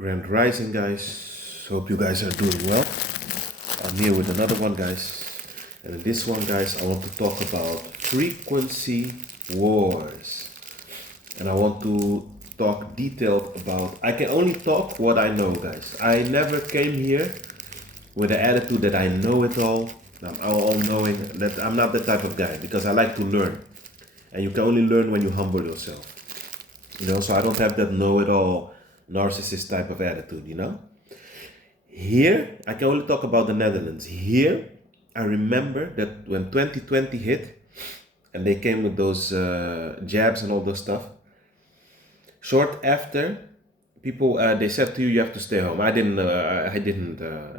Grand Rising, guys. Hope you guys are doing well. I'm here with another one, guys. And in this one, guys, I want to talk about frequency wars. And I want to talk detailed about. I can only talk what I know, guys. I never came here with the attitude that I know it all. I'm all knowing. That I'm not that type of guy because I like to learn. And you can only learn when you humble yourself. So I don't have that know-it-all narcissist type of attitude, Here, I can only talk about the Netherlands. Here, I remember that when 2020 hit, and they came with those jabs and all those stuff, short after, people, they said to you, you have to stay home. I didn't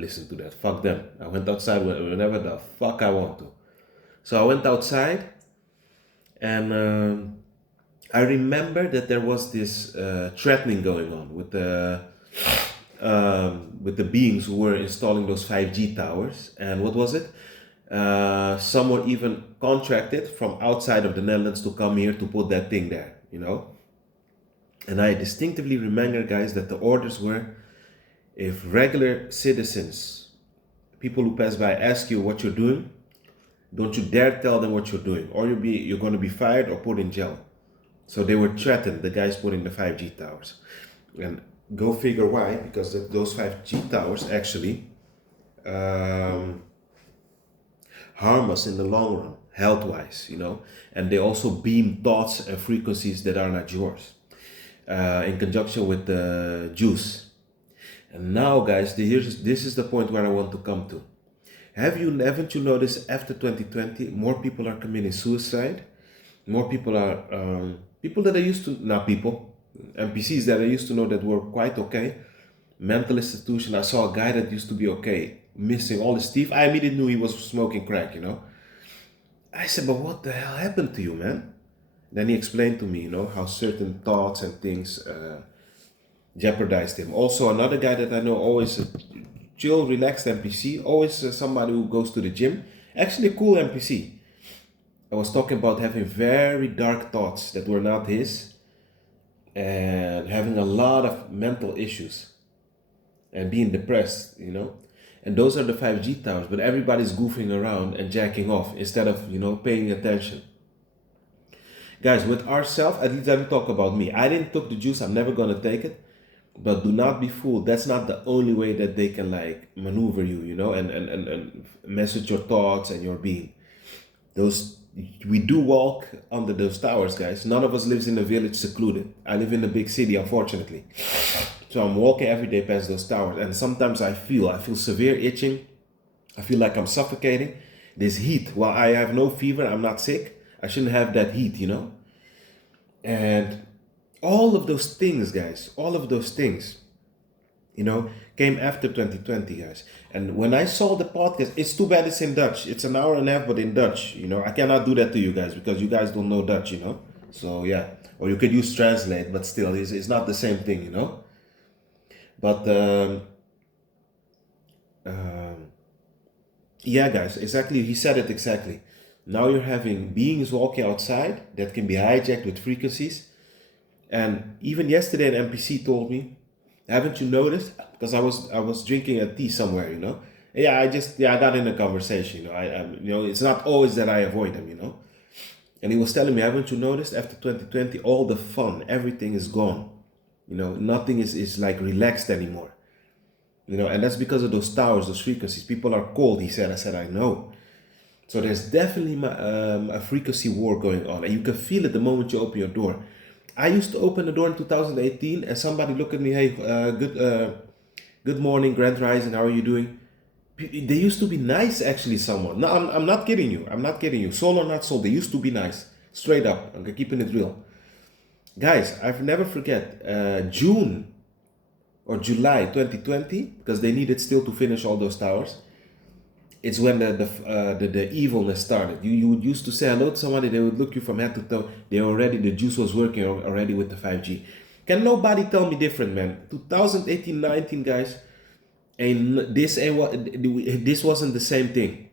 listen to that. Fuck them. I went outside whenever the fuck I want to. So I went outside, and I remember that there was this threatening going on with the beings who were installing those 5G towers. And what was it? Some were even contracted from outside of the Netherlands to come here to put that thing there. And I distinctively remember, guys, that the orders were, if regular citizens, people who pass by, ask you what you're doing, don't you dare tell them what you're doing, or you're going to be fired or put in jail. So they were threatened, the guys putting the 5G towers. And go figure why, because those 5G towers actually harm us in the long run, health-wise, And they also beam thoughts and frequencies that are not yours, in conjunction with the juice. And now, guys, this is the point where I want to come to. Haven't you noticed after 2020, more people are committing suicide? More people are people that I used to, not people, NPCs that I used to know that were quite okay. Mental institution. I saw a guy that used to be okay, missing all his teeth. I immediately knew he was smoking crack. I said, but what the hell happened to you, man? Then he explained to me, how certain thoughts and things jeopardized him. Also, another guy that I know, always a chill, relaxed NPC, always somebody who goes to the gym. Actually, a cool NPC. I was talking about having very dark thoughts that were not his, and having a lot of mental issues and being depressed, And those are the 5G towers, but everybody's goofing around and jacking off instead of, paying attention. Guys, with ourselves, at least let me talk about me. I didn't take the juice, I'm never gonna take it. But do not be fooled. That's not the only way that they can maneuver you, and mess with your thoughts and your being. We do walk under those towers, guys. None of us lives in a village secluded. I live in a big city, unfortunately. So I'm walking every day past those towers, and sometimes I feel severe itching. I feel like I'm suffocating. This heat. While I have no fever, I'm not sick. I shouldn't have that heat, And all of those things, guys, came after 2020, guys. And when I saw the podcast, it's too bad it's in Dutch. It's an hour and a half, but in Dutch, I cannot do that to you guys because you guys don't know Dutch, So yeah, or you could use translate, but still, it's not the same thing, But yeah, guys, exactly. He said it exactly. Now you're having beings walking outside that can be hijacked with frequencies. And even yesterday, an NPC told me, haven't you noticed? Because I was drinking a tea somewhere, Yeah, I got in a conversation, it's not always that I avoid them, And he was telling me, haven't you noticed after 2020, all the fun, everything is gone. Nothing is relaxed anymore. And that's because of those towers, those frequencies. People are cold, he said. I said, I know. So there's definitely a frequency war going on. And you can feel it the moment you open your door. I used to open the door in 2018 and somebody looked at me, hey, good morning, Grand Rising, how are you doing? They used to be nice, actually, someone. No, I'm not kidding you. I'm not kidding you. Soul or not soul, they used to be nice. Straight up. I'm keeping it real. Guys, I've never forget, June or July 2020, because they needed still to finish all those towers. It's when the evilness started. You used to say hello to somebody, they would look you from head to toe. The juice was working already with the 5G. Can nobody tell me different, man? 2018, 19, guys, this wasn't the same thing.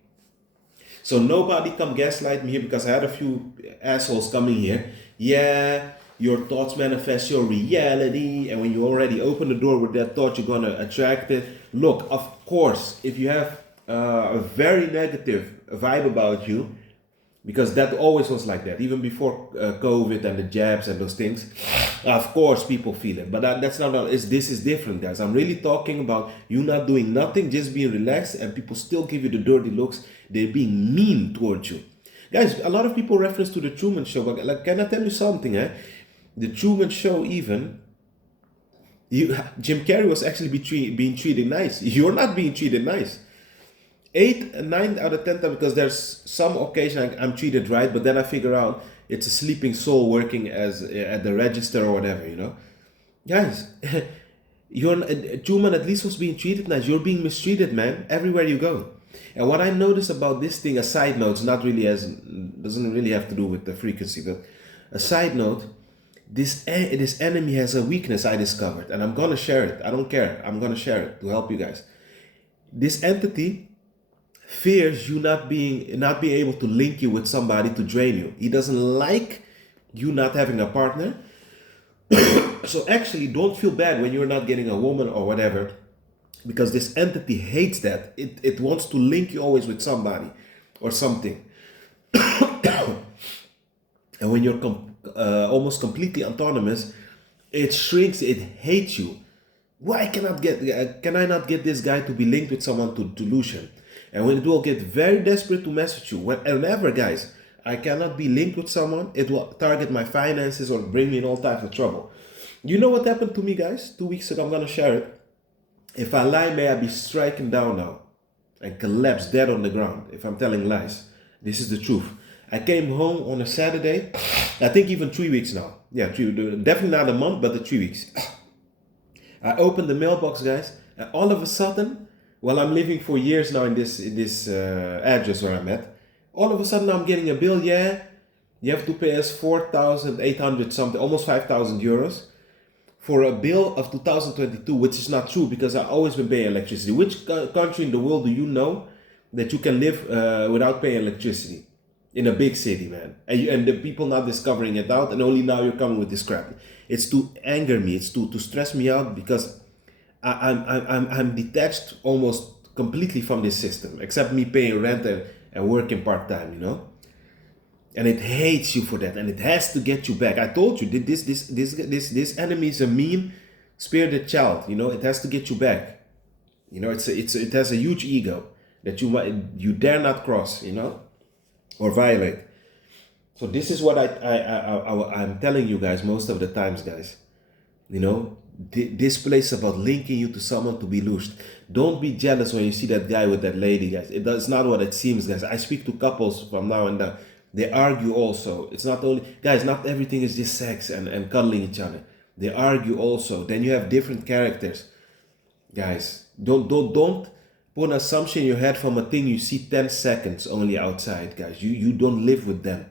So nobody come gaslight me here because I had a few assholes coming here. Yeah, your thoughts manifest your reality, and when you already open the door with that thought, you're gonna attract it. Look, of course, if you have a very negative vibe about you, because that always was like that, even before COVID and the jabs and those things. Of course, people feel it, but that's not. This is different, guys. I'm really talking about you not doing nothing, just being relaxed, and people still give you the dirty looks. They're being mean towards you, guys. A lot of people reference to the Truman Show, but like, can I tell you something? The Truman Show, even Jim Carrey was actually being treated nice. You're not being treated nice. 8, 9 out of 10 times, because there's some occasion I'm treated right, but then I figure out it's a sleeping soul working as at the register or whatever, guys. Truman at least was being treated nice. You're being mistreated, man, everywhere you go. And what I notice about this thing, a side note, it's not really doesn't really have to do with the frequency, but a side note, this enemy has a weakness I discovered, and I'm gonna share it. I don't care. I'm gonna share it to help you guys. This entity fears you not being able to link you with somebody to drain you. He doesn't like you not having a partner. So actually, don't feel bad when you're not getting a woman or whatever, because this entity hates that. It wants to link you always with somebody or something. And when you're almost completely autonomous, it shrinks. It hates you. Why can I not get this guy to be linked with someone to delusion? And when it will get very desperate to message you, whenever, guys, I cannot be linked with someone, it will target my finances or bring me in all types of trouble. You know what happened to me, guys? 2 weeks ago, I'm going to share it. If I lie, may I be stricken down now and collapse dead on the ground if I'm telling lies. This is the truth. I came home on a Saturday, I think even 3 weeks now. Yeah, definitely not a month, but the 3 weeks. I opened the mailbox, guys, and all of a sudden, well, I'm living for years now in this address where I'm at. All of a sudden, I'm getting a bill. Yeah, you have to pay us 4,800 something, almost 5,000 euros for a bill of 2022, which is not true because I've always been paying electricity. Which country in the world do you know that you can live without paying electricity? In a big city, man. And the people not discovering it out, and only now you're coming with this crap. It's to anger me. It's to stress me out because I'm detached almost completely from this system, except me paying rent and working part-time, And it hates you for that, and it has to get you back. I told you, this enemy is a mean-spirited child, It has to get you back. It has a huge ego that you dare not cross, or violate. So this is what I'm telling you guys most of the times, guys. This place about linking you to someone to be loosed. Don't be jealous when you see that guy with that lady, guys. It's not what it seems, guys. I speak to couples from now and then. They argue also. It's not only, guys, not everything is just sex and cuddling each other. They argue also. Then you have different characters. Guys, don't put an assumption in your head from a thing you see 10 seconds only outside, guys. You don't live with them.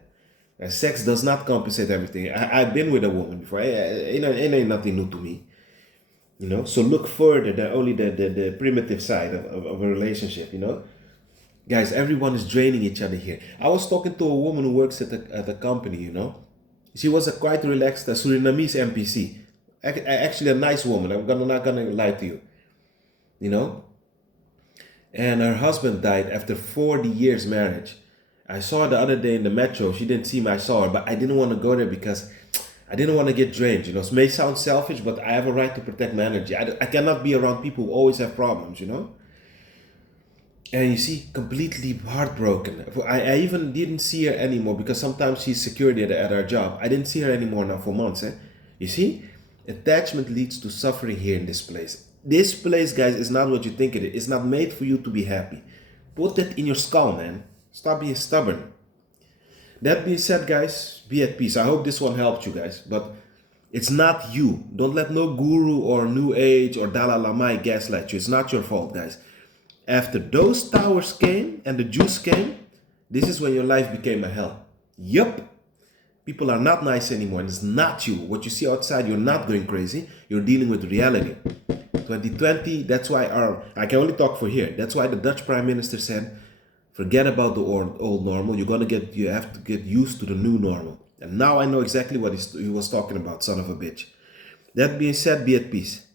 Sex does not compensate everything. I've been with a woman before. It ain't nothing new to me. So look further than only the primitive side of a relationship, Guys, everyone is draining each other here. I was talking to a woman who works at a company, She was a quite relaxed Surinamese NPC. Actually a nice woman. I'm not gonna lie to you. And her husband died after 40 years marriage. I saw her the other day in the metro. She didn't see me, I saw her, but I didn't want to go there because I didn't want to get drained. It may sound selfish, but I have a right to protect my energy. I cannot be around people who always have problems, And you see, completely heartbroken. I even didn't see her anymore because sometimes she's security at her job. I didn't see her anymore now for months. You see, attachment leads to suffering here in this place. This place, guys, is not what you think it is. It's not made for you to be happy. Put that in your skull, man. Stop being stubborn. That being said, guys, be at peace. I hope this one helped you guys, but it's not you. Don't let no guru or New Age or Dalai Lama gaslight you. It's not your fault, guys. After those towers came and the juice came, this is when your life became a hell. Yup. People are not nice anymore, and it's not you. What you see outside, you're not going crazy. You're dealing with reality. 2020, that's why I can only talk for here. That's why the Dutch Prime Minister said, forget about the old normal. You have to get used to the new normal. And now I know exactly what he was talking about, son of a bitch. That being said, be at peace.